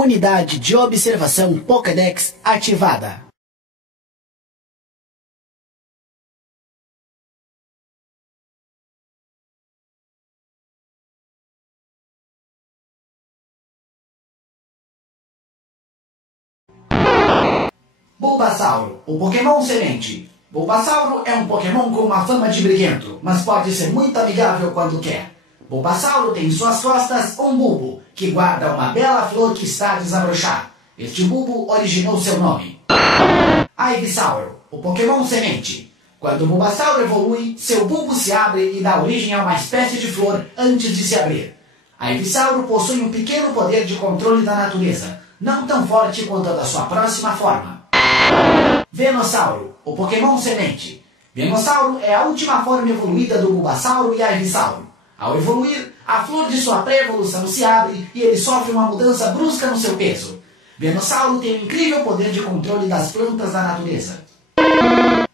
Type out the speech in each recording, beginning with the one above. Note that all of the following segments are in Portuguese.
Unidade de observação Pokédex ativada. Bulbasauro, o Pokémon semente. Bulbasauro é um Pokémon com uma fama de briguento, mas pode ser muito amigável quando quer. Bulbasauro tem em suas costas um bulbo, que guarda uma bela flor que está a desabrochar. Este bulbo originou seu nome. Ivysaur, o Pokémon semente. Quando o Bulbasauro evolui, seu bulbo se abre e dá origem a uma espécie de flor antes de se abrir. Ivysaur possui um pequeno poder de controle da natureza, não tão forte quanto a da sua próxima forma. Venossauro, o Pokémon semente. Venossauro é a última forma evoluída do Bulbasauro e Ivysaur. Ao evoluir, a flor de sua pré-evolução se abre e ele sofre uma mudança brusca no seu peso. Venossauro tem um incrível poder de controle das plantas da natureza.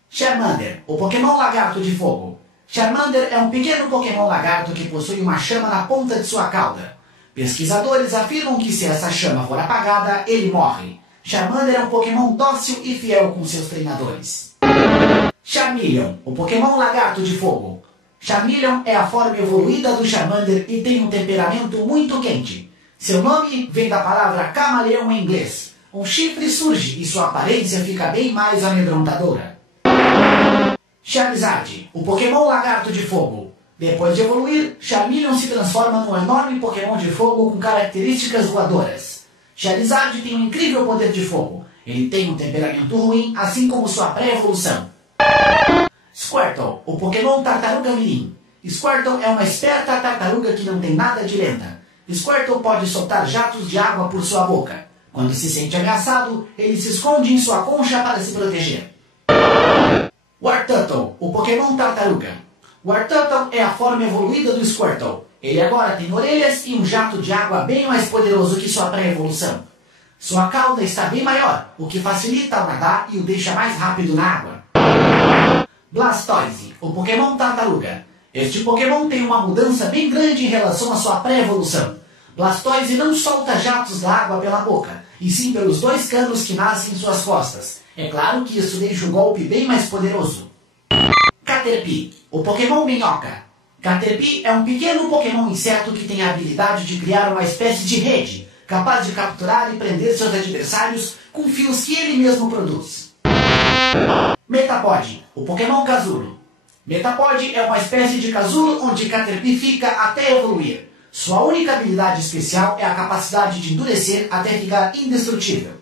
Charmander, o Pokémon lagarto de fogo. Charmander é um pequeno Pokémon lagarto que possui uma chama na ponta de sua cauda. Pesquisadores afirmam que se essa chama for apagada, ele morre. Charmander é um Pokémon dócil e fiel com seus treinadores. Charmeleon, o Pokémon lagarto de fogo. Charmeleon é a forma evoluída do Charmander e tem um temperamento muito quente. Seu nome vem da palavra camaleão em inglês. Um chifre surge e sua aparência fica bem mais amedrontadora. Charizard, o Pokémon lagarto de fogo. Depois de evoluir, Charmeleon se transforma num enorme Pokémon de fogo com características voadoras. Charizard tem um incrível poder de fogo. Ele tem um temperamento ruim, assim como sua pré-evolução. Squirtle, o Pokémon tartaruga mirim. Squirtle é uma esperta tartaruga que não tem nada de lenta. Squirtle pode soltar jatos de água por sua boca. Quando se sente ameaçado, ele se esconde em sua concha para se proteger. Wartortle, o Pokémon tartaruga. Wartortle é a forma evoluída do Squirtle. Ele agora tem orelhas e um jato de água bem mais poderoso que sua pré-evolução. Sua cauda está bem maior, o que facilita ao nadar e o deixa mais rápido na água. Blastoise, o Pokémon tartaruga. Este Pokémon tem uma mudança bem grande em relação à sua pré-evolução. Blastoise não solta jatos d'água pela boca, e sim pelos dois canos que nascem em suas costas. É claro que isso deixa o golpe bem mais poderoso. Caterpie, o Pokémon minhoca. Caterpie é um pequeno Pokémon inseto que tem a habilidade de criar uma espécie de rede, capaz de capturar e prender seus adversários com fios que ele mesmo produz. Metapod, o Pokémon casulo. Metapod é uma espécie de casulo onde Caterpie fica até evoluir. Sua única habilidade especial é a capacidade de endurecer até ficar indestrutível.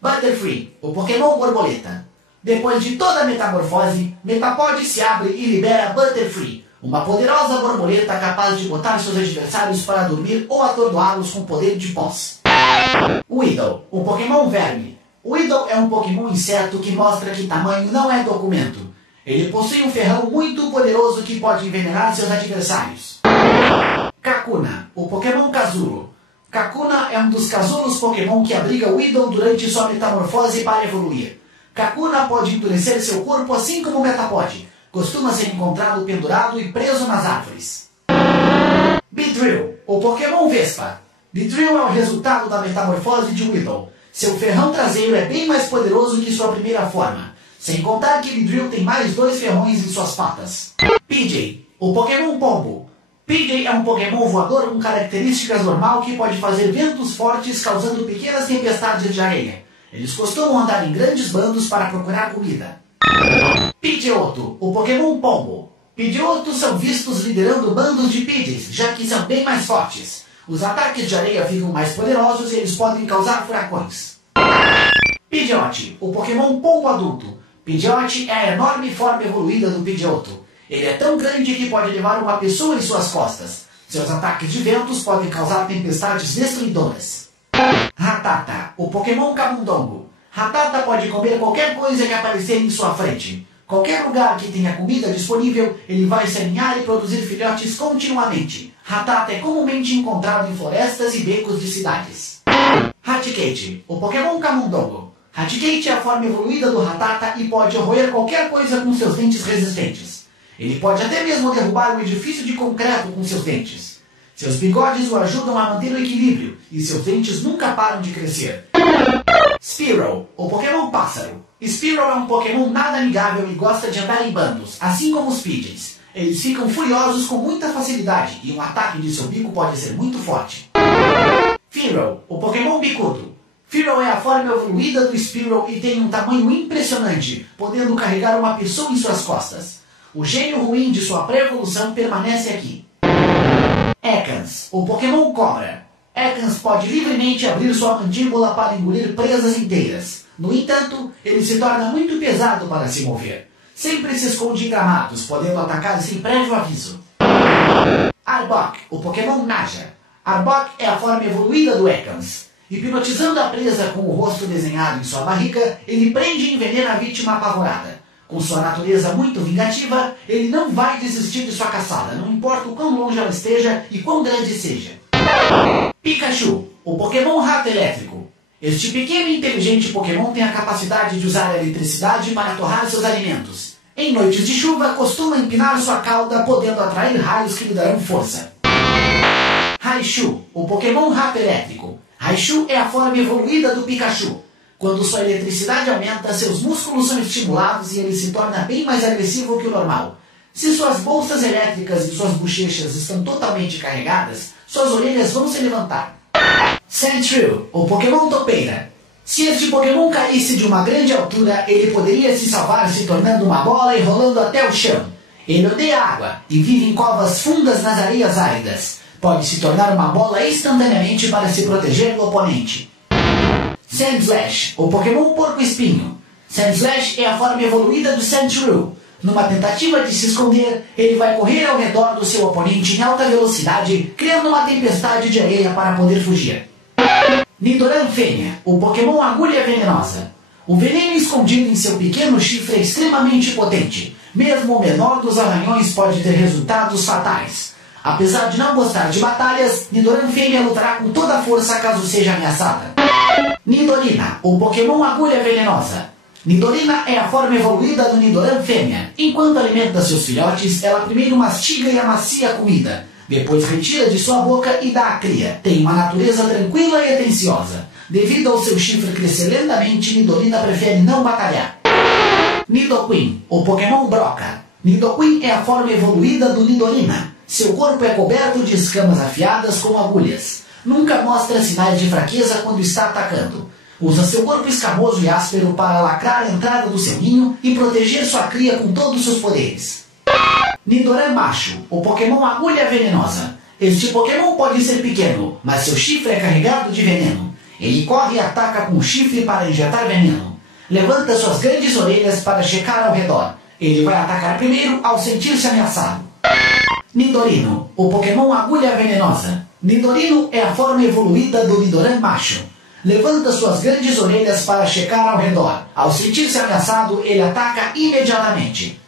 Butterfree, o Pokémon borboleta. Depois de toda a metamorfose, Metapod se abre e libera Butterfree, uma poderosa borboleta capaz de botar seus adversários para dormir ou atordoá-los com poder de pós. Weedle, o Pokémon verme. Weedle é um Pokémon inseto que mostra que tamanho não é documento. Ele possui um ferrão muito poderoso que pode envenenar seus adversários. Kakuna, o Pokémon casulo. Kakuna é um dos casulos Pokémon que abriga Weedle durante sua metamorfose para evoluir. Kakuna pode endurecer seu corpo assim como o Metapod. Costuma ser encontrado pendurado e preso nas árvores. Beedrill, o Pokémon Vespa. Beedrill é o resultado da metamorfose de Weedle. Seu ferrão traseiro é bem mais poderoso que sua primeira forma. Sem contar que Beedrill tem mais 2 ferrões em suas patas. PJ, o Pokémon Pombo. PJ é um Pokémon voador com características normal que pode fazer ventos fortes causando pequenas tempestades de areia. Eles costumam andar em grandes bandos para procurar comida. Pidgeotto, o Pokémon Pombo. Pidgeottos são vistos liderando bandos de Pidgeys, já que são bem mais fortes. Os ataques de areia ficam mais poderosos e eles podem causar furacões. Pidgeot, o Pokémon Pombo adulto. Pidgeot é a enorme forma evoluída do Pidgeotto. Ele é tão grande que pode levar uma pessoa em suas costas. Seus ataques de ventos podem causar tempestades destruidoras. Rattata, o Pokémon Camundongo. Rattata pode comer qualquer coisa que aparecer em sua frente. Qualquer lugar que tenha comida disponível, ele vai se aninhar e produzir filhotes continuamente. Rattata é comumente encontrado em florestas e becos de cidades. Raticate, o Pokémon Camundongo. Raticate é a forma evoluída do Rattata e pode roer qualquer coisa com seus dentes resistentes. Ele pode até mesmo derrubar um edifício de concreto com seus dentes. Seus bigodes o ajudam a manter o equilíbrio e seus dentes nunca param de crescer. Spearow, o Pokémon Pássaro. Spearow é um Pokémon nada amigável e gosta de andar em bandos, assim como os Pidgeys. Eles ficam furiosos com muita facilidade e um ataque de seu bico pode ser muito forte. Fearow, o Pokémon Bicudo. Fearow é a forma evoluída do Spearow e tem um tamanho impressionante, podendo carregar uma pessoa em suas costas. O gênio ruim de sua pré-evolução permanece aqui. Ekans, o Pokémon Cobra. Ekans pode livremente abrir sua mandíbula para engolir presas inteiras. No entanto, ele se torna muito pesado para se mover. Sempre se esconde em gramados, podendo atacar sem prévio aviso. Arbok, o Pokémon Naja. Arbok é a forma evoluída do Ekans. Hipnotizando a presa com o rosto desenhado em sua barriga, ele prende e envenena a vítima apavorada. Com sua natureza muito vingativa, ele não vai desistir de sua caçada, não importa o quão longe ela esteja e quão grande seja. Pikachu, o Pokémon Rato Elétrico. Este pequeno e inteligente Pokémon tem a capacidade de usar a eletricidade para torrar seus alimentos. Em noites de chuva, costuma empinar sua cauda, podendo atrair raios que lhe darão força. Raichu, o Pokémon Rato Elétrico. Raichu é a forma evoluída do Pikachu. Quando sua eletricidade aumenta, seus músculos são estimulados e ele se torna bem mais agressivo que o normal. Se suas bolsas elétricas e suas bochechas estão totalmente carregadas, suas orelhas vão se levantar. Sandshrew, o Pokémon Topeira. Se este Pokémon caísse de uma grande altura, ele poderia se salvar se tornando uma bola e rolando até o chão. Ele odeia água e vive em covas fundas nas areias áridas. Pode se tornar uma bola instantaneamente para se proteger do oponente. Sandslash, o Pokémon Porco-Espinho. Sandslash é a forma evoluída do Sandshrew. Numa tentativa de se esconder, ele vai correr ao redor do seu oponente em alta velocidade, criando uma tempestade de areia para poder fugir. Nidoran Fêmea, o Pokémon Agulha Venenosa. O veneno escondido em seu pequeno chifre é extremamente potente. Mesmo o menor dos arranhões pode ter resultados fatais. Apesar de não gostar de batalhas, Nidoran Fêmea lutará com toda a força caso seja ameaçada. Nidorina, o Pokémon Agulha Venenosa. Nidorina é a forma evoluída do Nidoran Fêmea. Enquanto alimenta seus filhotes, ela primeiro mastiga e amacia a comida. Depois retira de sua boca e dá à cria. Tem uma natureza tranquila e atenciosa. Devido ao seu chifre crescer lentamente, Nidorina prefere não batalhar. Nidoqueen, o Pokémon Broca. Nidoqueen é a forma evoluída do Nidorina. Seu corpo é coberto de escamas afiadas com agulhas. Nunca mostra sinais de fraqueza quando está atacando. Usa seu corpo escamoso e áspero para lacrar a entrada do seu ninho e proteger sua cria com todos os seus poderes. Nidoran Macho, o Pokémon Agulha Venenosa. Este Pokémon pode ser pequeno, mas seu chifre é carregado de veneno. Ele corre e ataca com o chifre para injetar veneno. Levanta suas grandes orelhas para checar ao redor. Ele vai atacar primeiro ao sentir-se ameaçado. Nidorino, o Pokémon Agulha Venenosa. Nidorino é a forma evoluída do Nidoran Macho. Levanta suas grandes orelhas para checar ao redor. Ao sentir-se ameaçado, ele ataca imediatamente.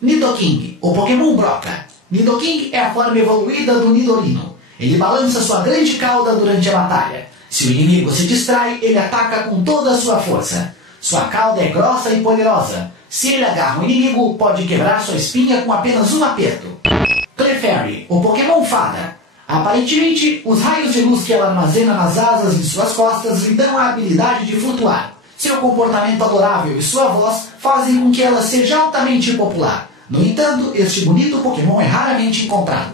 Nidoking, o Pokémon Broca. Nidoking é a forma evoluída do Nidorino. Ele balança sua grande cauda durante a batalha. Se o inimigo se distrai, ele ataca com toda a sua força. Sua cauda é grossa e poderosa. Se ele agarra o inimigo, pode quebrar sua espinha com apenas um aperto. Clefairy, o Pokémon Fada. Aparentemente, os raios de luz que ela armazena nas asas de suas costas lhe dão a habilidade de flutuar. Seu comportamento adorável e sua voz fazem com que ela seja altamente popular. No entanto, este bonito Pokémon é raramente encontrado.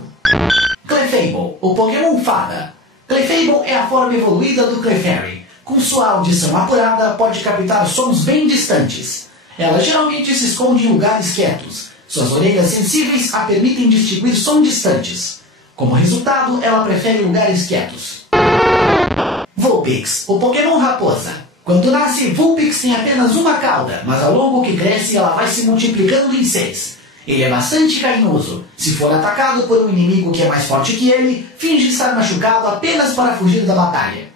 Clefable, o Pokémon Fada. Clefable é a forma evoluída do Clefairy. Com sua audição apurada, pode captar sons bem distantes. Ela geralmente se esconde em lugares quietos. Suas orelhas sensíveis a permitem distinguir sons distantes. Como resultado, ela prefere lugares quietos. Vulpix, o Pokémon Raposa. Quando nasce, Vulpix tem apenas uma cauda, mas ao longo que cresce, ela vai se multiplicando em 6. Ele é bastante carinhoso. Se for atacado por um inimigo que é mais forte que ele, finge estar machucado apenas para fugir da batalha.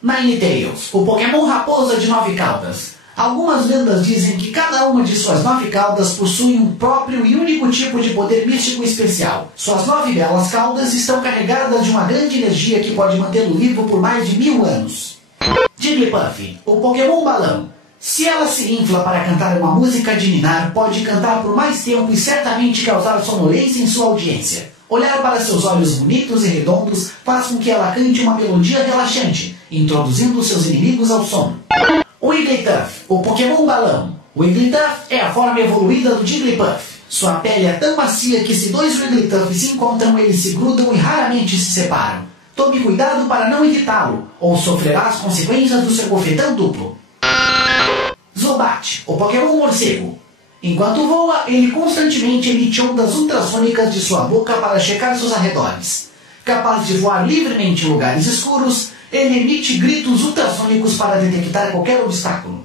Ninetales, o Pokémon Raposa de 9 caudas. Algumas lendas dizem que cada uma de suas 9 caudas possui um próprio e único tipo de poder místico especial. Suas 9 belas caudas estão carregadas de uma grande energia que pode mantê-lo vivo por mais de 1000 anos. Jigglypuff, o Pokémon Balão. Se ela se infla para cantar uma música de ninar, pode cantar por mais tempo e certamente causar sonolência em sua audiência. Olhar para seus olhos bonitos e redondos faz com que ela cante uma melodia relaxante, introduzindo seus inimigos ao sono. Wigglytuff, o Pokémon balão. Wigglytuff é a forma evoluída do Jigglypuff. Sua pele é tão macia que se dois Wigglytuff se encontram, eles se grudam e raramente se separam. Tome cuidado para não irritá-lo, ou sofrerá as consequências do seu bofetão duplo. Zubat, o Pokémon morcego. Enquanto voa, ele constantemente emite ondas ultrassônicas de sua boca para checar seus arredores. Capaz de voar livremente em lugares escuros, ele emite gritos ultrassônicos para detectar qualquer obstáculo.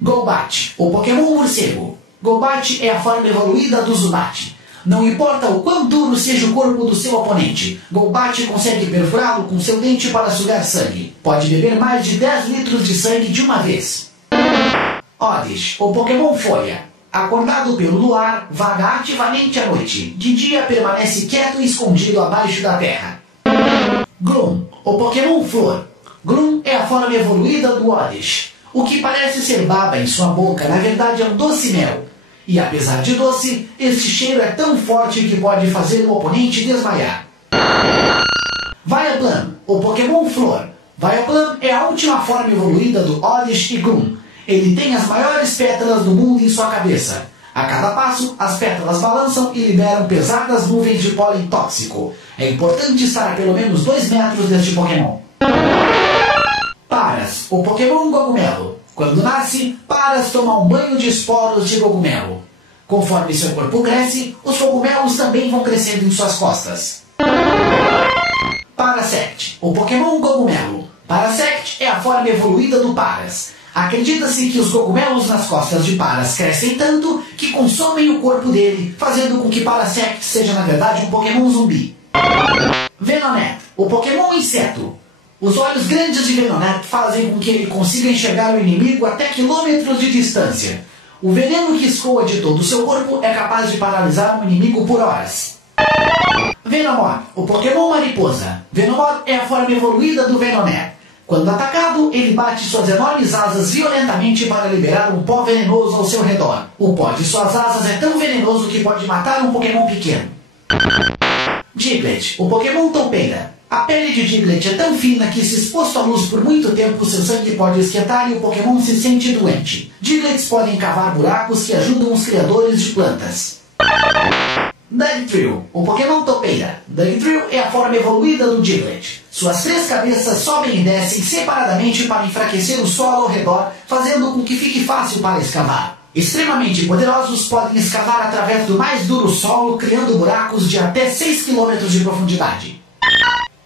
Golbat, o Pokémon morcego. Golbat é a forma evoluída do Zubat. Não importa o quão duro seja o corpo do seu oponente, Golbat consegue perfurá-lo com seu dente para sugar sangue. Pode beber mais de 10 litros de sangue de uma vez. Oddish, o Pokémon folha. Acordado pelo luar, vaga ativamente à noite. De dia permanece quieto e escondido abaixo da terra. Gloom, o Pokémon flor. Gloom é a forma evoluída do Oddish. O que parece ser baba em sua boca, na verdade é um doce mel. E apesar de doce, este cheiro é tão forte que pode fazer o oponente desmaiar. Vileplume, o Pokémon flor. Vileplume é a última forma evoluída do Oddish e Gloom. Ele tem as maiores pétalas do mundo em sua cabeça. A cada passo, as pétalas balançam e liberam pesadas nuvens de pólen tóxico. É importante estar a pelo menos 2 metros deste Pokémon. Paras, o Pokémon cogumelo. Quando nasce, Paras toma um banho de esporos de cogumelo. Conforme seu corpo cresce, os cogumelos também vão crescendo em suas costas. Parasect, o Pokémon cogumelo. Parasect é a forma evoluída do Paras. Acredita-se que os cogumelos nas costas de Paras crescem tanto que consomem o corpo dele, fazendo com que Parasect seja na verdade um Pokémon zumbi. Venonat, o Pokémon inseto. Os olhos grandes de Venonat fazem com que ele consiga enxergar o inimigo até quilômetros de distância. O veneno que escoa de todo o seu corpo é capaz de paralisar um inimigo por horas. Venomoth, o Pokémon mariposa. Venomoth é a forma evoluída do Venonat. Quando atacado, ele bate suas enormes asas violentamente para liberar um pó venenoso ao seu redor. O pó de suas asas é tão venenoso que pode matar um Pokémon pequeno. Diglett, o Pokémon toupeira. A pele de Diglett é tão fina que, se exposto à luz por muito tempo, seu sangue pode esquentar e o Pokémon se sente doente. Digletts podem cavar buracos que ajudam os criadores de plantas. Dugtrio, o Pokémon toupeira. Dugtrio é a forma evoluída do Diglett. Suas 3 cabeças sobem e descem separadamente para enfraquecer o solo ao redor, fazendo com que fique fácil para escavar. Extremamente poderosos, podem escavar através do mais duro solo, criando buracos de até 6 km de profundidade.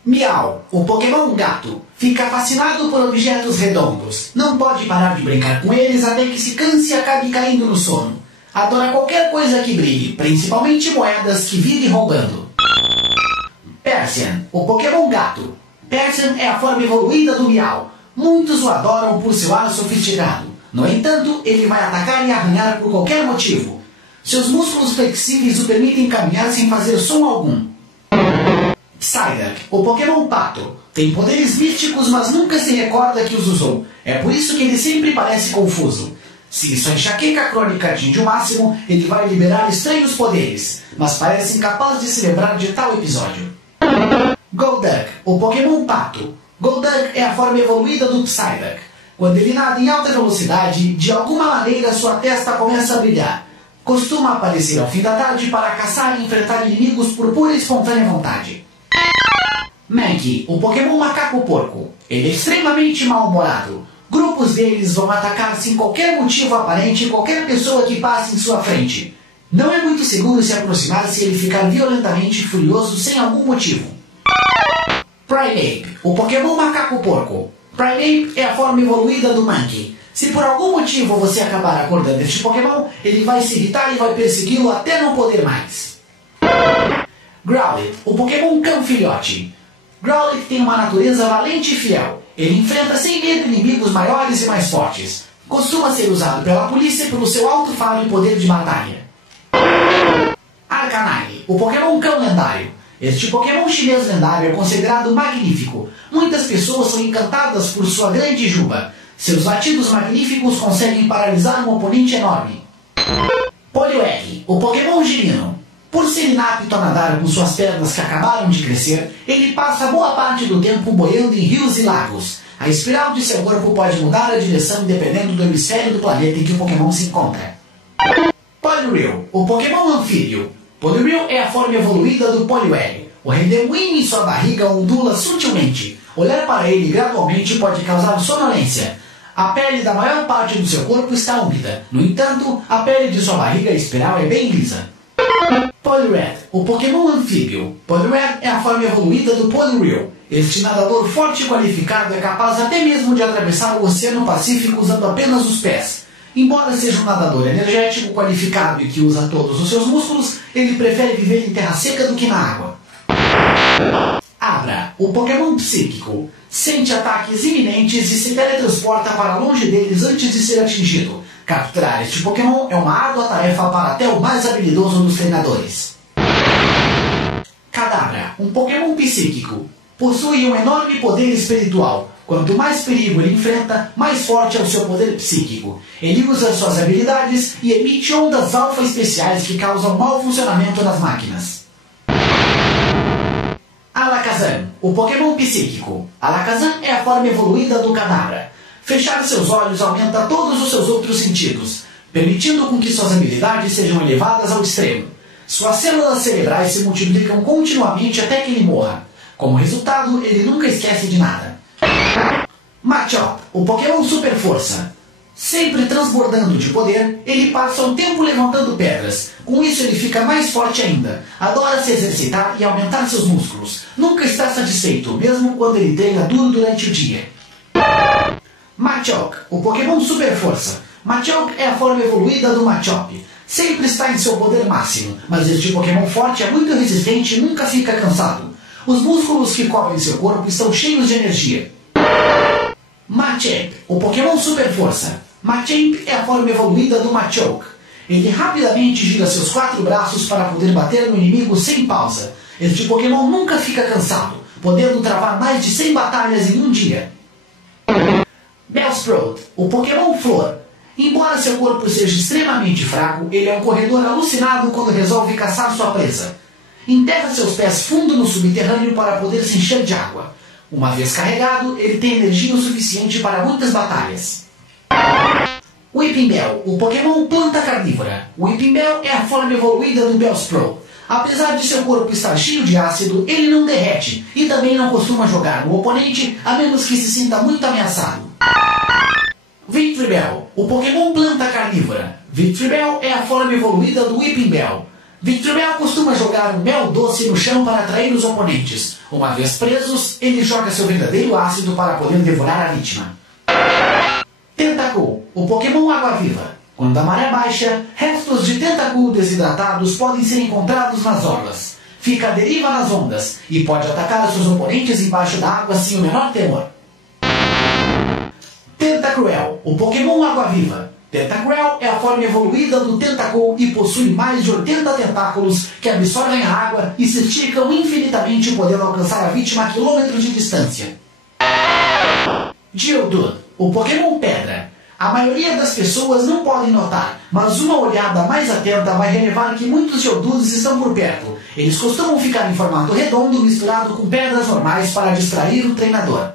Meow, o Pokémon gato. Fica fascinado por objetos redondos. Não pode parar de brincar com eles até que se canse e acabe caindo no sono. Adora qualquer coisa que brilhe, principalmente moedas que vive roubando. Persian, o Pokémon gato. Persian é a forma evoluída do Meow. Muitos o adoram por seu ar sofisticado. No entanto, ele vai atacar e arranhar por qualquer motivo. Seus músculos flexíveis o permitem caminhar sem fazer som algum. Psyduck, o Pokémon pato. Tem poderes místicos, mas nunca se recorda que os usou. É por isso que ele sempre parece confuso. Se sua enxaqueca crônica atinge o máximo, ele vai liberar estranhos poderes, mas parece incapaz de se lembrar de tal episódio. Golduck, o Pokémon pato. Golduck é a forma evoluída do Psyduck. Quando ele nada em alta velocidade, de alguma maneira sua testa começa a brilhar. Costuma aparecer ao fim da tarde para caçar e enfrentar inimigos por pura e espontânea vontade. Mankey, o Pokémon macaco porco. Ele é extremamente mal-humorado. Grupos deles vão atacar sem qualquer motivo aparente qualquer pessoa que passe em sua frente. Não é muito seguro se aproximar se ele ficar violentamente furioso sem algum motivo. Primeape, o Pokémon macaco porco. Primeape é a forma evoluída do Mankey. Se por algum motivo você acabar acordando este Pokémon, ele vai se irritar e vai persegui-lo até não poder mais. Growlithe, o Pokémon cão filhote. Growlithe tem uma natureza valente e fiel. Ele enfrenta sem medo inimigos maiores e mais fortes. Costuma ser usado pela polícia pelo seu alto faro e poder de batalha. Arcanine, o Pokémon cão lendário. Este Pokémon chinês lendário é considerado magnífico. Muitas pessoas são encantadas por sua grande juba. Seus latidos magníficos conseguem paralisar um oponente enorme. Poliwag, o Pokémon girino. Por ser inapto a nadar com suas pernas que acabaram de crescer, ele passa boa parte do tempo boiando em rios e lagos. A espiral de seu corpo pode mudar a direção dependendo do hemisfério do planeta em que o Pokémon se encontra. Poliwhirl, o Pokémon anfíbio. Poliwhirl é a forma evoluída do Poliwag. O redemoinho em sua barriga ondula sutilmente. Olhar para ele gradualmente pode causar sonolência. A pele da maior parte do seu corpo está úmida. No entanto, a pele de sua barriga espiral é bem lisa. Poliwrath, o Pokémon anfíbio. Poliwrath é a forma evoluída do Poliwhirl. Este nadador forte e qualificado é capaz até mesmo de atravessar o Oceano Pacífico usando apenas os pés. Embora seja um nadador energético, qualificado e que usa todos os seus músculos, ele prefere viver em terra seca do que na água. Abra, o Pokémon psíquico. Sente ataques iminentes e se teletransporta para longe deles antes de ser atingido. Capturar este Pokémon é uma árdua tarefa para até o mais habilidoso dos treinadores. Kadabra, um Pokémon psíquico. Possui um enorme poder espiritual. Quanto mais perigo ele enfrenta, mais forte é o seu poder psíquico. Ele usa suas habilidades e emite ondas alfa especiais que causam mau funcionamento das máquinas. Alakazam, o Pokémon psíquico. Alakazam é a forma evoluída do Kadabra. Fechar seus olhos aumenta todos os seus outros sentidos, permitindo com que suas habilidades sejam elevadas ao extremo. Suas células cerebrais se multiplicam continuamente até que ele morra. Como resultado, ele nunca esquece de nada. Machop, o Pokémon Super Força. Sempre transbordando de poder, ele passa um tempo levantando pedras. Com isso ele fica mais forte ainda. Adora se exercitar e aumentar seus músculos. Nunca está satisfeito, mesmo quando ele treina duro durante o dia. Machoke, o Pokémon Super Força. Machoke é a forma evoluída do Machop. Sempre está em seu poder máximo, mas este Pokémon forte é muito resistente e nunca fica cansado. Os músculos que cobrem seu corpo estão cheios de energia. Machamp, o Pokémon Super Força. Machamp é a forma evoluída do Machoke. Ele rapidamente gira seus 4 braços para poder bater no inimigo sem pausa. Este Pokémon nunca fica cansado, podendo travar mais de 100 batalhas em um dia. Bellsprout, o Pokémon Flor. Embora seu corpo seja extremamente fraco, ele é um corredor alucinado quando resolve caçar sua presa. Enterra seus pés fundo no subterrâneo para poder se encher de água. Uma vez carregado, ele tem energia o suficiente para muitas batalhas. Weeping Bell, o Pokémon planta carnívora. Weeping Bell é a forma evoluída do Bellsprout. Apesar de seu corpo estar cheio de ácido, ele não derrete e também não costuma jogar no oponente a menos que se sinta muito ameaçado. Victreebel, o Pokémon planta carnívora. Victreebel é a forma evoluída do Weeping Bell. Victreebel costuma jogar um mel doce no chão para atrair os oponentes. Uma vez presos, ele joga seu verdadeiro ácido para poder devorar a vítima. Tentacool, o Pokémon água-viva. Quando a maré baixa, restos de Tentacool desidratados podem ser encontrados nas orlas. Fica à deriva nas ondas e pode atacar seus oponentes embaixo da água sem o menor temor. Tentacruel, o Pokémon água-viva. Tentacruel é a forma evoluída do Tentacool e possui mais de 80 tentáculos que absorvem a água e se esticam infinitamente, podendo alcançar a vítima a quilômetros de distância. Geodude, o Pokémon pedra. A maioria das pessoas não podem notar, mas uma olhada mais atenta vai relevar que muitos Geodudes estão por perto. Eles costumam ficar em formato redondo misturado com pedras normais para distrair o treinador.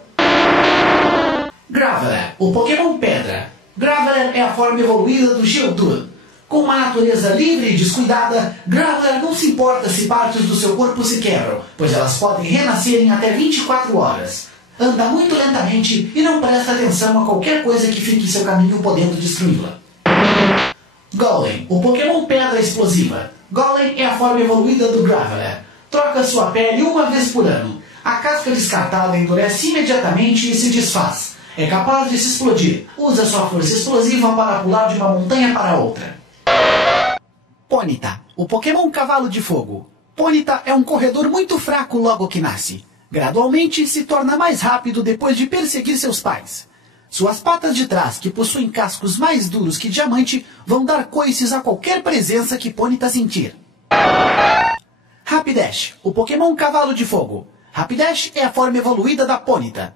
Graveler, o Pokémon pedra. Graveler é a forma evoluída do Geodude. Com uma natureza livre e descuidada, Graveler não se importa se partes do seu corpo se quebram, pois elas podem renascer em até 24 horas. Anda muito lentamente e não presta atenção a qualquer coisa que fique em seu caminho, podendo destruí-la. Golem, o Pokémon pedra explosiva. Golem é a forma evoluída do Graveler. Troca sua pele uma vez por ano. A casca descartada endurece imediatamente e se desfaz. É capaz de se explodir. Usa sua força explosiva para pular de uma montanha para outra. Ponyta, o Pokémon Cavalo de Fogo. Ponyta é um corredor muito fraco logo que nasce. Gradualmente se torna mais rápido depois de perseguir seus pais. Suas patas de trás, que possuem cascos mais duros que diamante, vão dar coices a qualquer presença que Ponyta sentir. Rapidash, o Pokémon Cavalo de Fogo. Rapidash é a forma evoluída da Ponyta.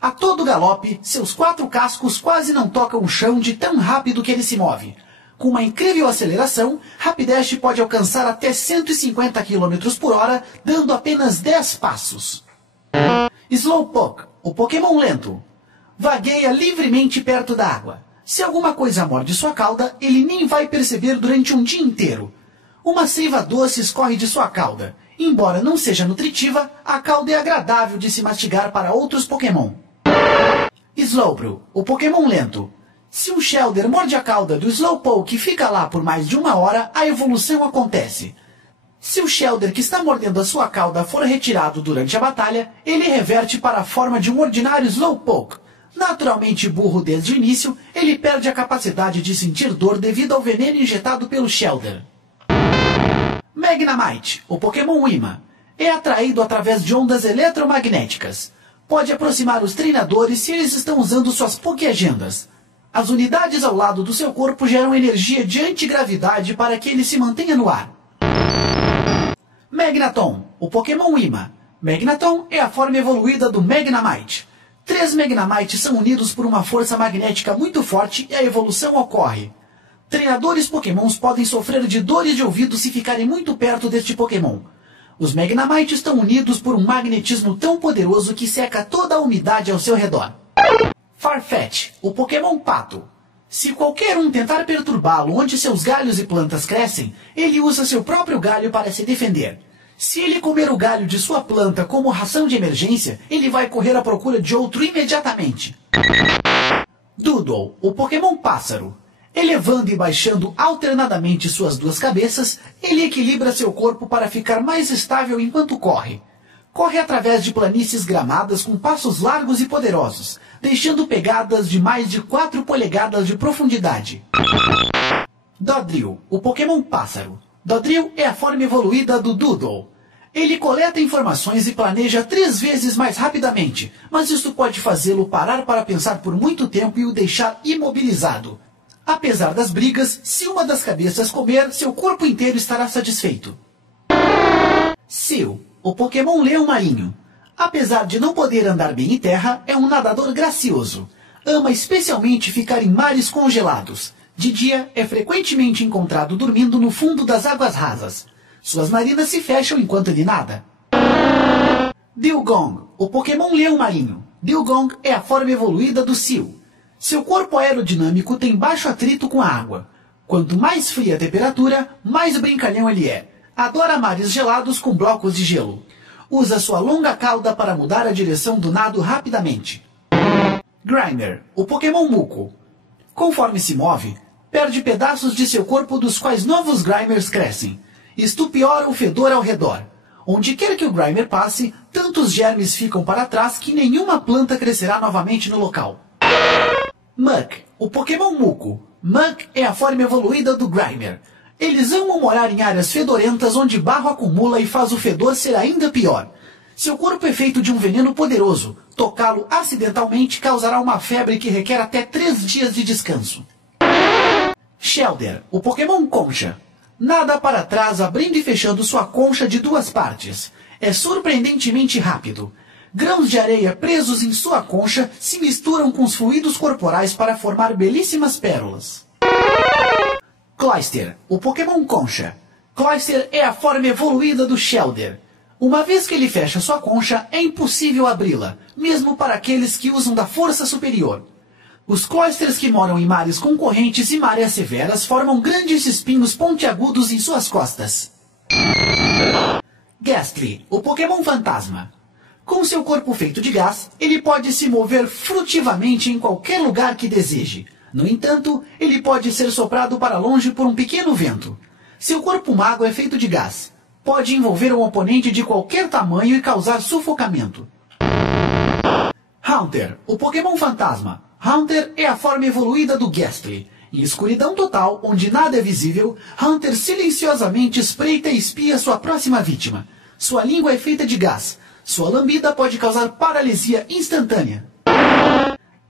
A todo galope, seus 4 cascos quase não tocam o chão de tão rápido que ele se move. Com uma incrível aceleração, Rapidash pode alcançar até 150 km por hora, dando apenas 10 passos. Slowpoke, o Pokémon lento. Vagueia livremente perto da água. Se alguma coisa morde sua cauda, ele nem vai perceber durante um dia inteiro. Uma seiva doce escorre de sua cauda. Embora não seja nutritiva, a cauda é agradável de se mastigar para outros Pokémon. Slowbro, o Pokémon lento. Se um Shelder morde a cauda do Slowpoke e fica lá por mais de 1 hora, a evolução acontece. Se o Shelder que está mordendo a sua cauda for retirado durante a batalha, ele reverte para a forma de um ordinário Slowpoke. Naturalmente burro desde o início, ele perde a capacidade de sentir dor devido ao veneno injetado pelo Shelder. Magnemite, o Pokémon imã. É atraído através de ondas eletromagnéticas. Pode aproximar os treinadores se eles estão usando suas Pokéagendas. As unidades ao lado do seu corpo geram energia de antigravidade para que ele se mantenha no ar. Magneton, o Pokémon imã. Magneton é a forma evoluída do Magnemite. 3 Magnemites são unidos por uma força magnética muito forte e a evolução ocorre. Treinadores Pokémons podem sofrer de dores de ouvido se ficarem muito perto deste Pokémon. Os Magnemites estão unidos por um magnetismo tão poderoso que seca toda a umidade ao seu redor. Farfetch, o Pokémon pato. Se qualquer um tentar perturbá-lo onde seus galhos e plantas crescem, ele usa seu próprio galho para se defender. Se ele comer o galho de sua planta como ração de emergência, ele vai correr à procura de outro imediatamente. Doodle, o Pokémon pássaro. Elevando e baixando alternadamente suas 2 cabeças, ele equilibra seu corpo para ficar mais estável enquanto corre. Corre através de planícies gramadas com passos largos e poderosos, deixando pegadas de mais de 4 polegadas de profundidade. Dodrio, o Pokémon pássaro. Dodrio é a forma evoluída do Doodle. Ele coleta informações e planeja 3 vezes mais rapidamente, mas isso pode fazê-lo parar para pensar por muito tempo e o deixar imobilizado. Apesar das brigas, se uma das cabeças comer, seu corpo inteiro estará satisfeito. Seal, o Pokémon leão marinho. Apesar de não poder andar bem em terra, é um nadador gracioso. Ama especialmente ficar em mares congelados. De dia, é frequentemente encontrado dormindo no fundo das águas rasas. Suas narinas se fecham enquanto ele nada. Dewgong, o Pokémon leão marinho. Dewgong é a forma evoluída do Seal. Seu corpo aerodinâmico tem baixo atrito com a água. Quanto mais fria a temperatura, mais brincalhão ele é. Adora mares gelados com blocos de gelo. Usa sua longa cauda para mudar a direção do nado rapidamente. Grimer, o Pokémon muco. Conforme se move, perde pedaços de seu corpo dos quais novos Grimers crescem. Isto piora o fedor ao redor. Onde quer que o Grimer passe, tantos germes ficam para trás que nenhuma planta crescerá novamente no local. Muk, o Pokémon muco. Muk é a forma evoluída do Grimer. Eles amam morar em áreas fedorentas onde barro acumula e faz o fedor ser ainda pior. Seu corpo é feito de um veneno poderoso. Tocá-lo acidentalmente causará uma febre que requer até 3 dias de descanso. Shelder, o Pokémon concha. Nada para trás abrindo e fechando sua concha de 2 partes. É surpreendentemente rápido. Grãos de areia presos em sua concha se misturam com os fluidos corporais para formar belíssimas pérolas. Cloyster, o Pokémon concha. Cloyster é a forma evoluída do Shelder. Uma vez que ele fecha sua concha, é impossível abri-la, mesmo para aqueles que usam da força superior. Os Cloysters que moram em mares com correntes e marés severas formam grandes espinhos pontiagudos em suas costas. Gastly, o Pokémon fantasma. Com seu corpo feito de gás, ele pode se mover furtivamente em qualquer lugar que deseje. No entanto, ele pode ser soprado para longe por um pequeno vento. Seu corpo mago é feito de gás. Pode envolver um oponente de qualquer tamanho e causar sufocamento. Haunter, o Pokémon fantasma. Haunter é a forma evoluída do Gastly. Em escuridão total, onde nada é visível, Haunter silenciosamente espreita e espia sua próxima vítima. Sua língua é feita de gás. Sua lambida pode causar paralisia instantânea.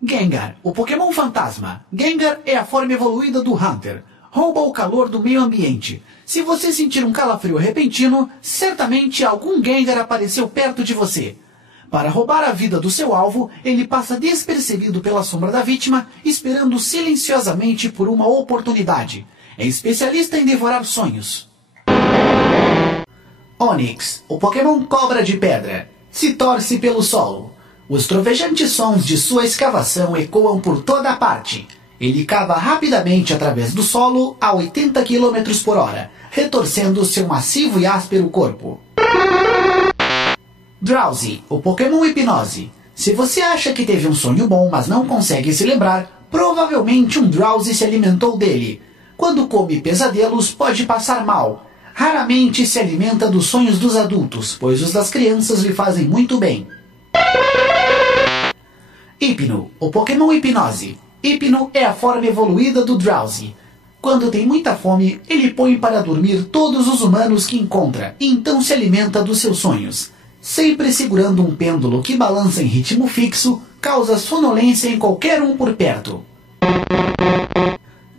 Gengar, o Pokémon fantasma. Gengar é a forma evoluída do Haunter. Rouba o calor do meio ambiente. Se você sentir um calafrio repentino, certamente algum Gengar apareceu perto de você. Para roubar a vida do seu alvo, ele passa despercebido pela sombra da vítima, esperando silenciosamente por uma oportunidade. É especialista em devorar sonhos. Onix, o Pokémon Cobra de Pedra, se torce pelo solo. Os trovejantes sons de sua escavação ecoam por toda parte. Ele cava rapidamente através do solo a 80 km por hora, retorcendo seu massivo e áspero corpo. Drowzee, o Pokémon Hipnose. Se você acha que teve um sonho bom, mas não consegue se lembrar, provavelmente um Drowzee se alimentou dele. Quando come pesadelos, pode passar mal. Raramente se alimenta dos sonhos dos adultos, pois os das crianças lhe fazem muito bem. Hypno, o Pokémon Hipnose. Hypno é a forma evoluída do Drowzee. Quando tem muita fome, ele põe para dormir todos os humanos que encontra, e então se alimenta dos seus sonhos. Sempre segurando um pêndulo que balança em ritmo fixo, causa sonolência em qualquer um por perto.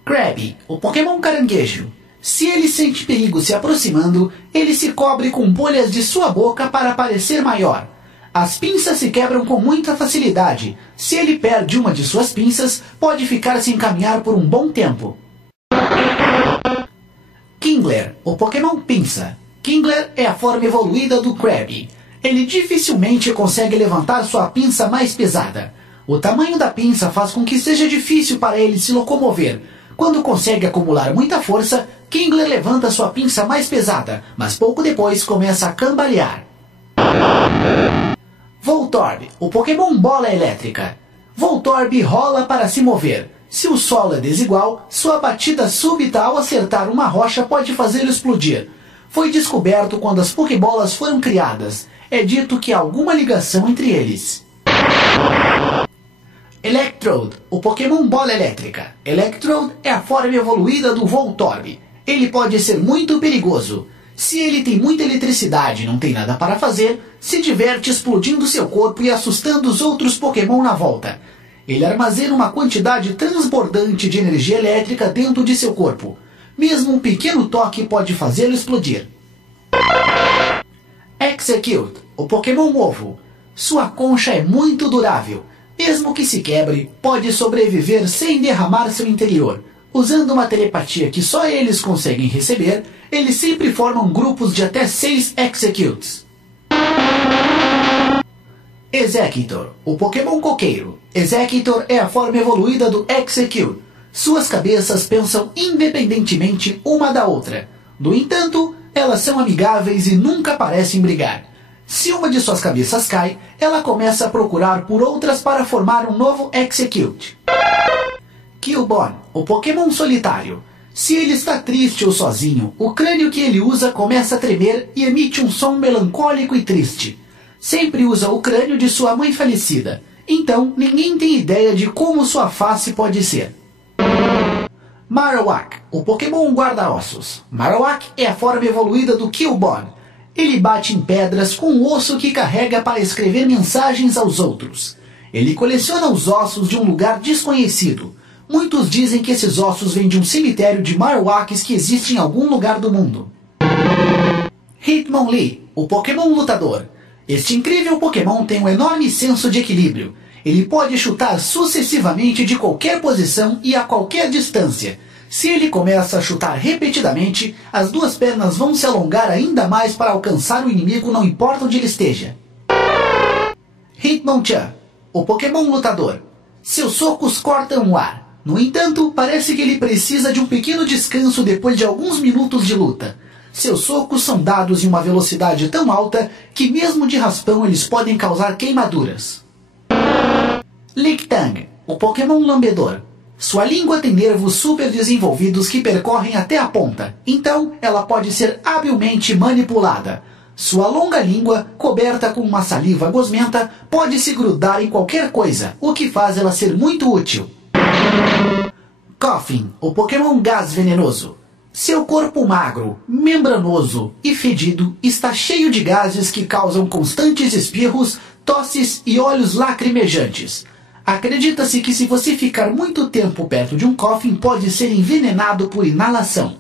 Krabby, o Pokémon Caranguejo. Se ele sente perigo se aproximando, ele se cobre com bolhas de sua boca para parecer maior. As pinças se quebram com muita facilidade. Se ele perde uma de suas pinças, pode ficar sem caminhar por um bom tempo. Kingler, o Pokémon Pinça. Kingler é a forma evoluída do Krabby. Ele dificilmente consegue levantar sua pinça mais pesada. O tamanho da pinça faz com que seja difícil para ele se locomover. Quando consegue acumular muita força, Kingler levanta sua pinça mais pesada, mas pouco depois começa a cambalear. Voltorb, o Pokémon Bola Elétrica. Voltorb rola para se mover. Se o solo é desigual, sua batida súbita ao acertar uma rocha pode fazê-lo explodir. Foi descoberto quando as Pokébolas foram criadas. É dito que há alguma ligação entre eles. Electrode, o Pokémon Bola Elétrica. Electrode é a forma evoluída do Voltorb. Ele pode ser muito perigoso. Se ele tem muita eletricidade e não tem nada para fazer, se diverte explodindo seu corpo e assustando os outros Pokémon na volta. Ele armazena uma quantidade transbordante de energia elétrica dentro de seu corpo. Mesmo um pequeno toque pode fazê-lo explodir. Execute, o Pokémon Ovo. Sua concha é muito durável. Mesmo que se quebre, pode sobreviver sem derramar seu interior. Usando uma telepatia que só eles conseguem receber, eles sempre formam grupos de até 6 Executes. Exeggutor, o Pokémon Coqueiro. Exeggutor é a forma evoluída do Execute. Suas cabeças pensam independentemente uma da outra. No entanto, elas são amigáveis e nunca parecem brigar. Se uma de suas cabeças cai, ela começa a procurar por outras para formar um novo Execute. Cubone, o Pokémon Solitário. Se ele está triste ou sozinho, o crânio que ele usa começa a tremer e emite um som melancólico e triste. Sempre usa o crânio de sua mãe falecida, então ninguém tem ideia de como sua face pode ser. Marowak, o Pokémon Guarda-Ossos. Marowak é a forma evoluída do Cubone. Ele bate em pedras com o osso que carrega para escrever mensagens aos outros. Ele coleciona os ossos de um lugar desconhecido. Muitos dizem que esses ossos vêm de um cemitério de Marowaks que existe em algum lugar do mundo. Hitmonlee, o Pokémon Lutador. Este incrível Pokémon tem um enorme senso de equilíbrio. Ele pode chutar sucessivamente de qualquer posição e a qualquer distância. Se ele começa a chutar repetidamente, as duas pernas vão se alongar ainda mais para alcançar o inimigo, não importa onde ele esteja. Hitmonchan, o Pokémon Lutador. Seus socos cortam o ar. No entanto, parece que ele precisa de um pequeno descanso depois de alguns minutos de luta. Seus socos são dados em uma velocidade tão alta que mesmo de raspão eles podem causar queimaduras. Lictang, o Pokémon Lambedor. Sua língua tem nervos super desenvolvidos que percorrem até a ponta, então ela pode ser habilmente manipulada. Sua longa língua, coberta com uma saliva gosmenta, pode se grudar em qualquer coisa, o que faz ela ser muito útil. Koffing, o Pokémon Gás Venenoso. Seu corpo magro, membranoso e fedido está cheio de gases que causam constantes espirros, tosses e olhos lacrimejantes. Acredita-se que se você ficar muito tempo perto de um Koffing, pode ser envenenado por inalação.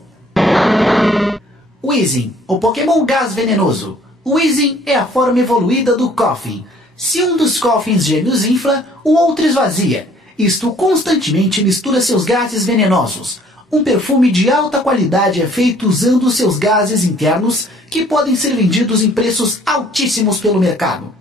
Weezing, o Pokémon Gás Venenoso. Weezing é a forma evoluída do Koffing. Se um dos Koffings gêmeos infla, o outro esvazia. Isto constantemente mistura seus gases venenosos. Um perfume de alta qualidade é feito usando seus gases internos, que podem ser vendidos em preços altíssimos pelo mercado.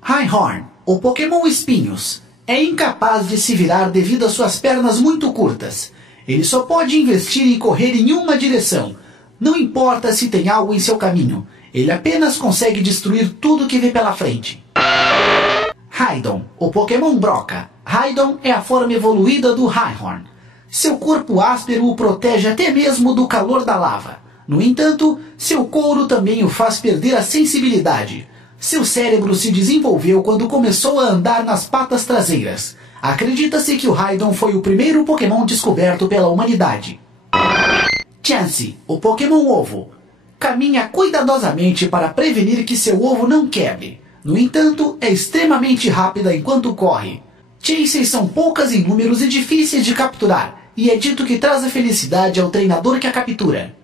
Rhyhorn, o Pokémon Espinhos, é incapaz de se virar devido às suas pernas muito curtas. Ele só pode investir em correr em uma direção. Não importa se tem algo em seu caminho, ele apenas consegue destruir tudo que vê pela frente. Raidon, o Pokémon Broca. Raidon é a forma evoluída do Rhyhorn. Seu corpo áspero o protege até mesmo do calor da lava. No entanto, seu couro também o faz perder a sensibilidade. Seu cérebro se desenvolveu quando começou a andar nas patas traseiras. Acredita-se que o Raidon foi o primeiro Pokémon descoberto pela humanidade. Chansey, o Pokémon Ovo. Caminha cuidadosamente para prevenir que seu ovo não quebre. No entanto, é extremamente rápida enquanto corre. Chanseys são poucas em números e difíceis de capturar, e é dito que traz a felicidade ao treinador que a captura.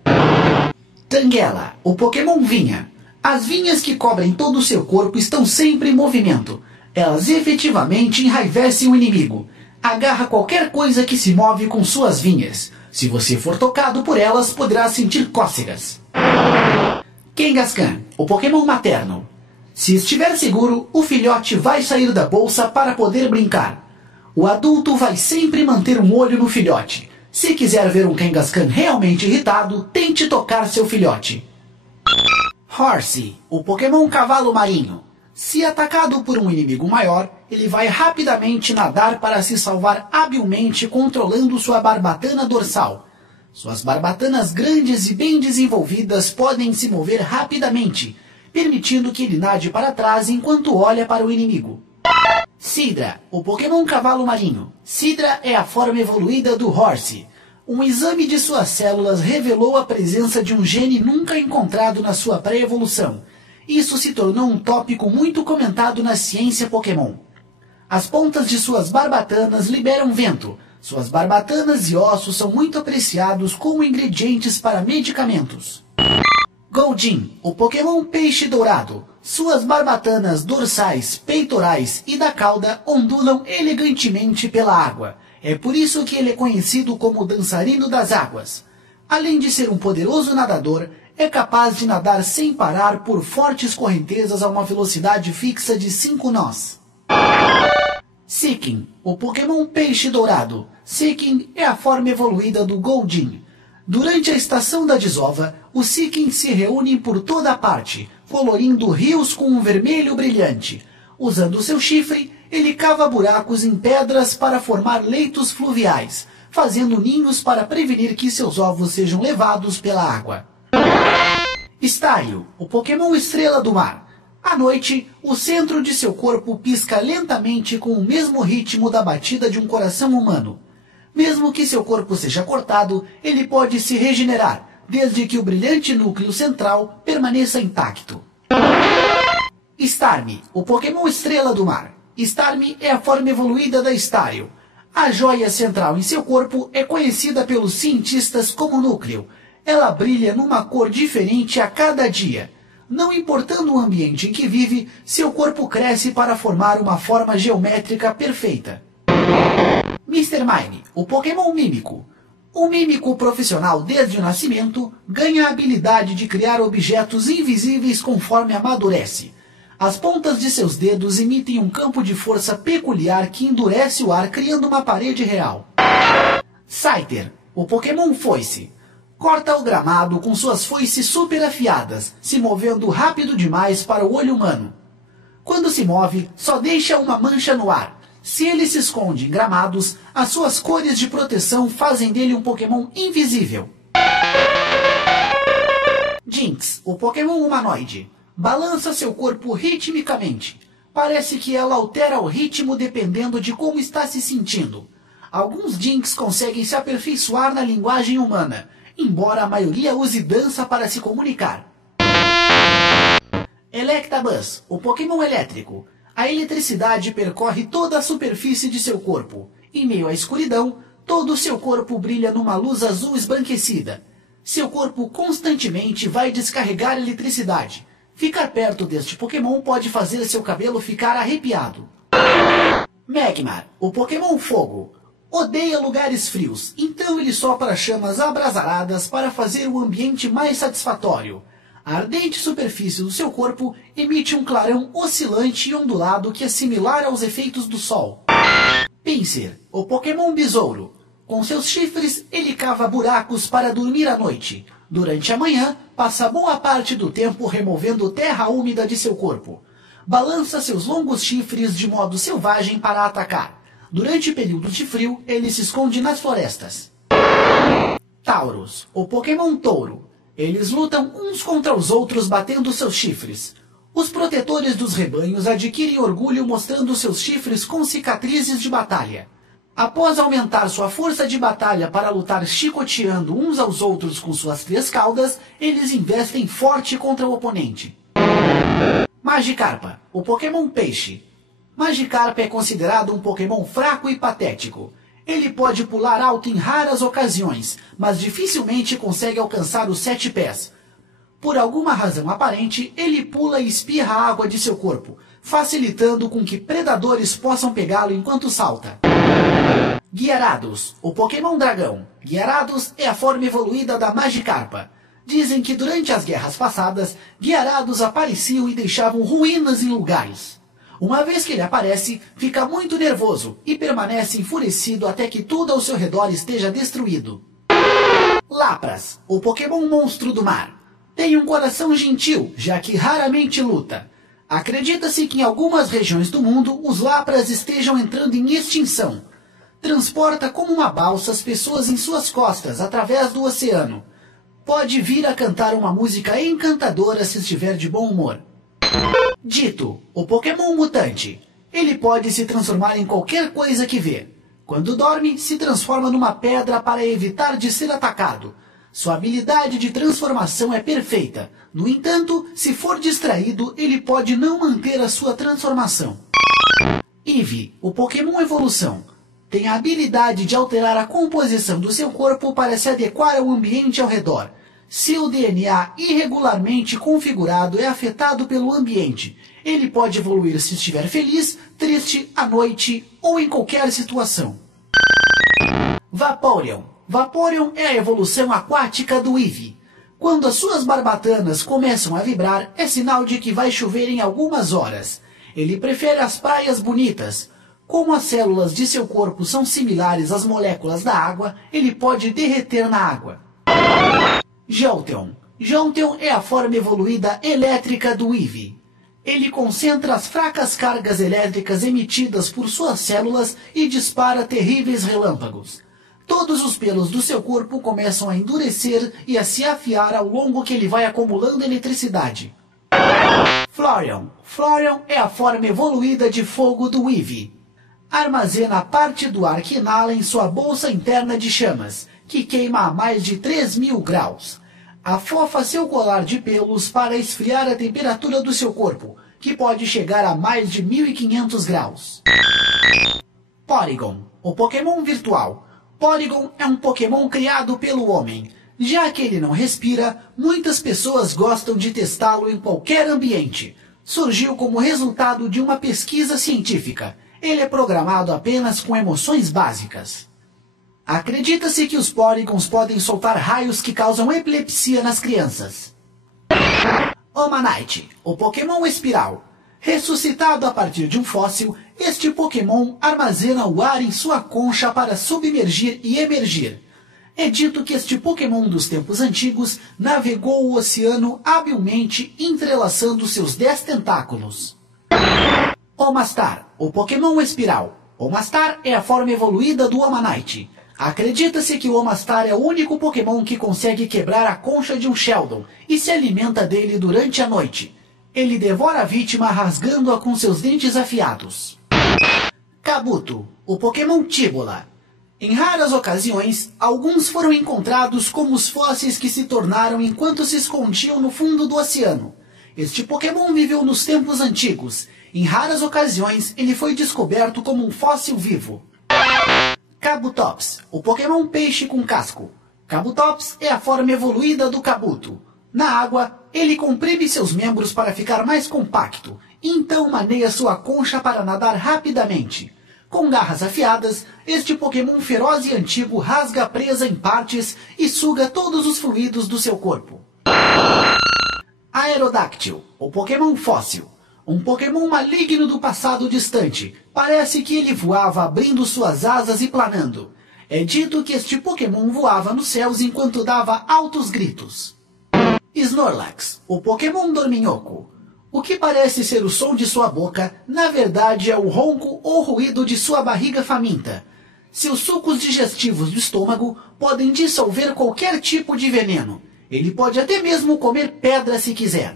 Tangela, o Pokémon Vinha. As vinhas que cobrem todo o seu corpo estão sempre em movimento. Elas efetivamente enraivecem o inimigo. Agarra qualquer coisa que se move com suas vinhas. Se você for tocado por elas, poderá sentir cócegas. Kangaskhan, o Pokémon materno. Se estiver seguro, o filhote vai sair da bolsa para poder brincar. O adulto vai sempre manter um olho no filhote. Se quiser ver um Kangaskhan realmente irritado, tente tocar seu filhote. Horsea, o Pokémon cavalo marinho. Se atacado por um inimigo maior, ele vai rapidamente nadar para se salvar habilmente controlando sua barbatana dorsal. Suas barbatanas grandes e bem desenvolvidas podem se mover rapidamente, permitindo que ele nade para trás enquanto olha para o inimigo. Sidra, o Pokémon cavalo marinho. Sidra é a forma evoluída do Horsea. Um exame de suas células revelou a presença de um gene nunca encontrado na sua pré-evolução. Isso se tornou um tópico muito comentado na ciência Pokémon. As pontas de suas barbatanas liberam vento. Suas barbatanas e ossos são muito apreciados como ingredientes para medicamentos. Goldeen, o Pokémon peixe dourado. Suas barbatanas dorsais, peitorais e da cauda ondulam elegantemente pela água. É por isso que ele é conhecido como o dançarino das águas. Além de ser um poderoso nadador, é capaz de nadar sem parar por fortes correntezas a uma velocidade fixa de 5 nós. Seaking, o Pokémon peixe dourado. Seaking é a forma evoluída do Goldeen. Durante a estação da desova, os Seaking se reúnem por toda parte, colorindo rios com um vermelho brilhante. Usando seu chifre, ele cava buracos em pedras para formar leitos fluviais, fazendo ninhos para prevenir que seus ovos sejam levados pela água. Staryu, o Pokémon estrela do mar. À noite, o centro de seu corpo pisca lentamente com o mesmo ritmo da batida de um coração humano. Mesmo que seu corpo seja cortado, ele pode se regenerar, desde que o brilhante núcleo central permaneça intacto. Starmie, o Pokémon estrela do mar. Starmie é a forma evoluída da Staryu. A joia central em seu corpo é conhecida pelos cientistas como núcleo. Ela brilha numa cor diferente a cada dia. Não importando o ambiente em que vive, seu corpo cresce para formar uma forma geométrica perfeita. Mr. Mime, o Pokémon mímico. O mímico profissional desde o nascimento ganha a habilidade de criar objetos invisíveis conforme amadurece. As pontas de seus dedos emitem um campo de força peculiar que endurece o ar criando uma parede real. Scyther, o Pokémon foice. Corta o gramado com suas foices super afiadas, se movendo rápido demais para o olho humano. Quando se move, só deixa uma mancha no ar. Se ele se esconde em gramados, as suas cores de proteção fazem dele um Pokémon invisível. Jynx, o Pokémon humanoide. Balança seu corpo ritmicamente. Parece que ela altera o ritmo dependendo de como está se sentindo. Alguns Jynx conseguem se aperfeiçoar na linguagem humana, embora a maioria use dança para se comunicar. Electabuzz, o Pokémon elétrico. A eletricidade percorre toda a superfície de seu corpo. Em meio à escuridão, todo o seu corpo brilha numa luz azul esbranquecida. Seu corpo constantemente vai descarregar eletricidade. Ficar perto deste Pokémon pode fazer seu cabelo ficar arrepiado. Magmar, o Pokémon fogo. Odeia lugares frios, então ele sopra chamas abrasaradas para fazer o ambiente mais satisfatório. A ardente superfície do seu corpo emite um clarão oscilante e ondulado que é similar aos efeitos do sol. Pinsir, o Pokémon besouro. Com seus chifres, ele cava buracos para dormir à noite. Durante a manhã, passa boa parte do tempo removendo terra úmida de seu corpo. Balança seus longos chifres de modo selvagem para atacar. Durante períodos de frio, ele se esconde nas florestas. Taurus, o Pokémon touro. Eles lutam uns contra os outros batendo seus chifres. Os protetores dos rebanhos adquirem orgulho mostrando seus chifres com cicatrizes de batalha. Após aumentar sua força de batalha para lutar chicoteando uns aos outros com suas 3 caudas, eles investem forte contra o oponente. Magikarpa, o Pokémon peixe. Magikarp é considerado um Pokémon fraco e patético. Ele pode pular alto em raras ocasiões, mas dificilmente consegue alcançar os 7 pés. Por alguma razão aparente, ele pula e espirra a água de seu corpo, facilitando com que predadores possam pegá-lo enquanto salta. Gyarados, o Pokémon dragão. Gyarados é a forma evoluída da Magikarpa. Dizem que durante as guerras passadas, Gyarados apareciam e deixavam ruínas em lugares. Uma vez que ele aparece, fica muito nervoso e permanece enfurecido até que tudo ao seu redor esteja destruído. Lapras, o Pokémon monstro do mar. Tem um coração gentil, já que raramente luta. Acredita-se que em algumas regiões do mundo os Lapras estejam entrando em extinção. Transporta como uma balsa as pessoas em suas costas através do oceano. Pode vir a cantar uma música encantadora se estiver de bom humor. Ditto, o Pokémon mutante. Ele pode se transformar em qualquer coisa que vê. Quando dorme, se transforma numa pedra para evitar de ser atacado. Sua habilidade de transformação é perfeita. No entanto, se for distraído, ele pode não manter a sua transformação. Eevee, o Pokémon evolução. Tem a habilidade de alterar a composição do seu corpo para se adequar ao ambiente ao redor. Seu DNA irregularmente configurado é afetado pelo ambiente. Ele pode evoluir se estiver feliz, triste, à noite ou em qualquer situação. Vaporeon. Vaporeon é a evolução aquática do Eevee. Quando as suas barbatanas começam a vibrar, é sinal de que vai chover em algumas horas. Ele prefere as praias bonitas. Como as células de seu corpo são similares às moléculas da água, ele pode derreter na água. Jolteon. Jolteon é a forma evoluída elétrica do Eevee. Ele concentra as fracas cargas elétricas emitidas por suas células e dispara terríveis relâmpagos. Todos os pelos do seu corpo começam a endurecer e a se afiar ao longo que ele vai acumulando eletricidade. Flareon. Flareon é a forma evoluída de fogo do Eevee. Armazena parte do ar que inala em sua bolsa interna de chamas, que queima a mais de 3.000 graus. Afofa seu colar de pelos para esfriar a temperatura do seu corpo, que pode chegar a mais de 1.500 graus. Porygon, o Pokémon virtual. Porygon é um Pokémon criado pelo homem. Já que ele não respira, muitas pessoas gostam de testá-lo em qualquer ambiente. Surgiu como resultado de uma pesquisa científica. Ele é programado apenas com emoções básicas. Acredita-se que os Porygons podem soltar raios que causam epilepsia nas crianças. Omanite, o Pokémon espiral. Ressuscitado a partir de um fóssil, este Pokémon armazena o ar em sua concha para submergir e emergir. É dito que este Pokémon dos tempos antigos navegou o oceano habilmente entrelaçando seus 10 tentáculos. Omastar, o Pokémon espiral. Omastar é a forma evoluída do Omanite. Acredita-se que o Omastar é o único Pokémon que consegue quebrar a concha de um Sheldon e se alimenta dele durante a noite. Ele devora a vítima rasgando-a com seus dentes afiados. Kabuto, o Pokémon Tíbola. Em raras ocasiões, alguns foram encontrados como os fósseis que se tornaram enquanto se escondiam no fundo do oceano. Este Pokémon viveu nos tempos antigos. Em raras ocasiões, ele foi descoberto como um fóssil vivo. Kabutops, o Pokémon peixe com casco. Kabutops é a forma evoluída do Kabuto. Na água, ele comprime seus membros para ficar mais compacto, e então maneia sua concha para nadar rapidamente. Com garras afiadas, este Pokémon feroz e antigo rasga a presa em partes e suga todos os fluidos do seu corpo. Aerodactyl, o Pokémon fóssil. Um Pokémon maligno do passado distante. Parece que ele voava abrindo suas asas e planando. É dito que este Pokémon voava nos céus enquanto dava altos gritos. Snorlax, o Pokémon dorminhoco. O que parece ser o som de sua boca, na verdade é o ronco ou ruído de sua barriga faminta. Seus sucos digestivos do estômago podem dissolver qualquer tipo de veneno. Ele pode até mesmo comer pedra se quiser.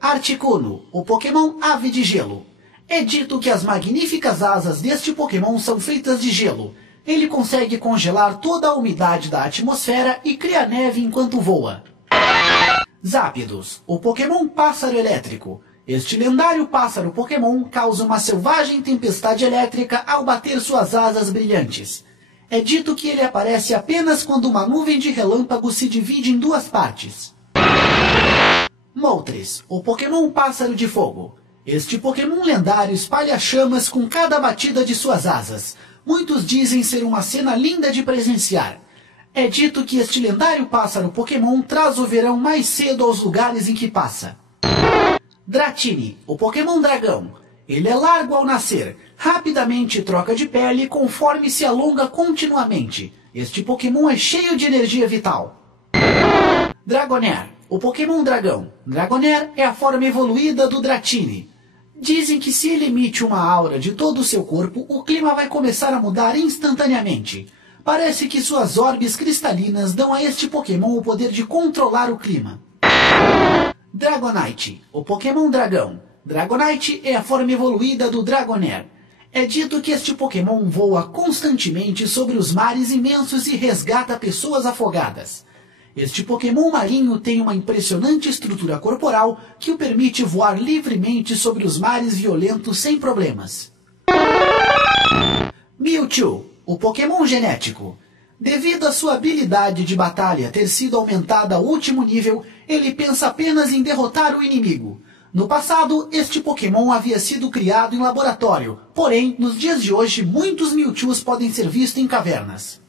Articuno, o Pokémon ave de gelo. É dito que as magníficas asas deste Pokémon são feitas de gelo. Ele consegue congelar toda a umidade da atmosfera e cria neve enquanto voa. Zapdos, o Pokémon pássaro elétrico. Este lendário pássaro Pokémon causa uma selvagem tempestade elétrica ao bater suas asas brilhantes. É dito que ele aparece apenas quando uma nuvem de relâmpago se divide em duas partes. Moltres, o Pokémon pássaro de fogo. Este Pokémon lendário espalha chamas com cada batida de suas asas. Muitos dizem ser uma cena linda de presenciar. É dito que este lendário pássaro Pokémon traz o verão mais cedo aos lugares em que passa. Dratini, o Pokémon dragão. Ele é largo ao nascer, rapidamente troca de pele conforme se alonga continuamente. Este Pokémon é cheio de energia vital. Dragonair, o Pokémon dragão. Dragonair é a forma evoluída do Dratini. Dizem que se ele emite uma aura de todo o seu corpo, o clima vai começar a mudar instantaneamente. Parece que suas orbes cristalinas dão a este Pokémon o poder de controlar o clima. Dragonite, o Pokémon dragão. Dragonite é a forma evoluída do Dragonair. É dito que este Pokémon voa constantemente sobre os mares imensos e resgata pessoas afogadas. Este Pokémon marinho tem uma impressionante estrutura corporal que o permite voar livremente sobre os mares violentos sem problemas. Mewtwo, o Pokémon genético. Devido à sua habilidade de batalha ter sido aumentada ao último nível, ele pensa apenas em derrotar o inimigo. No passado, este Pokémon havia sido criado em laboratório, porém, nos dias de hoje, muitos Mewtwo's podem ser vistos em cavernas.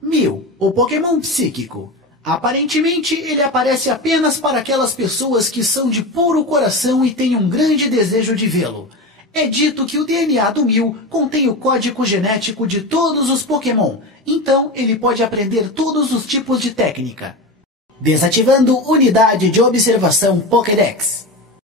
Mew, o Pokémon psíquico. Aparentemente, ele aparece apenas para aquelas pessoas que são de puro coração e têm um grande desejo de vê-lo. É dito que o DNA do Mew contém o código genético de todos os Pokémon, então ele pode aprender todos os tipos de técnica. Desativando unidade de observação Pokédex.